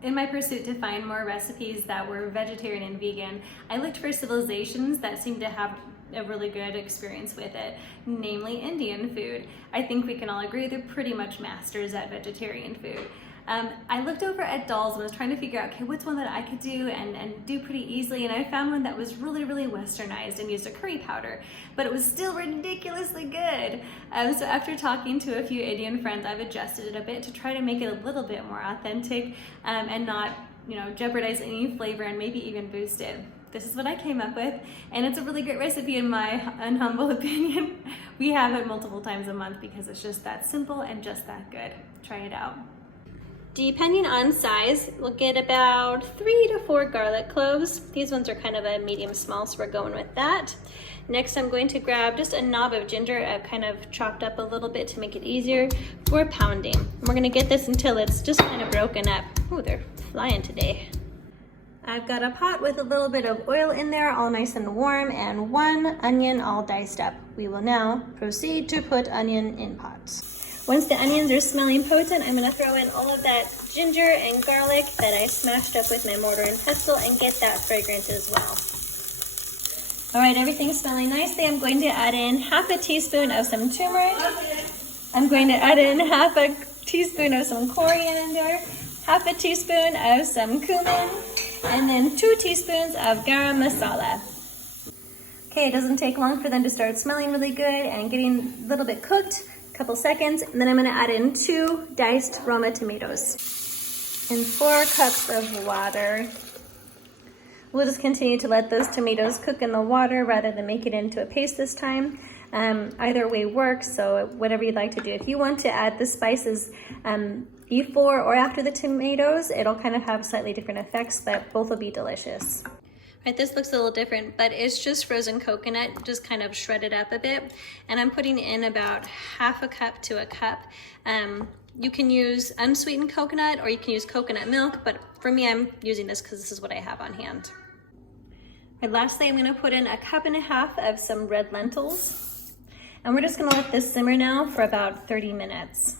In my pursuit to find more recipes that were vegetarian and vegan, I looked for civilizations that seemed to have a really good experience with it, namely Indian food. I think we can all agree they're pretty much masters at vegetarian food. I looked over at Dahl's and was trying to figure out, okay, what's one that I could do and do pretty easily, and I found one that was really, really westernized and used a curry powder, but it was still ridiculously good. So after talking to a few Indian friends, I've adjusted it a bit to try to make it a little bit more authentic and not, jeopardize any flavor and maybe even boost it. This is what I came up with, and it's a really great recipe in my humble opinion. We have it multiple times a month because it's just that simple and just that good. Try it out. Depending on size, we'll get about 3 to 4 garlic cloves. These ones are kind of a medium small, so we're going with that. Next, I'm going to grab just a knob of ginger. I've kind of chopped up a little bit to make it easier for pounding. And we're gonna get this until it's just kind of broken up. Oh, they're flying today. I've got a pot with a little bit of oil in there, all nice and warm, and 1 onion all diced up. We will now proceed to put onion in pots. Once the onions are smelling potent, I'm gonna throw in all of that ginger and garlic that I smashed up with my mortar and pestle and get that fragrant as well. All right, everything's smelling nicely. I'm going to add in half a teaspoon of some turmeric. I'm going to add in half a teaspoon of some coriander, half a teaspoon of some cumin, and then 2 teaspoons of garam masala. Okay, it doesn't take long for them to start smelling really good and getting a little bit cooked. Couple seconds, and then I'm going to add in 2 diced Roma tomatoes and 4 cups of water. We'll just continue to let those tomatoes cook in the water rather than make it into a paste this time. Either way works, so whatever you'd like to do. If you want to add the spices before or after the tomatoes, it'll kind of have slightly different effects, but both will be delicious. Right, this looks a little different, but it's just frozen coconut, just kind of shredded up a bit. And I'm putting in about half a cup to a cup. You can use unsweetened coconut or you can use coconut milk, but for me, I'm using this because this is what I have on hand. And lastly, I'm gonna put in 1.5 cups of some red lentils. And we're just gonna let this simmer now for about 30 minutes.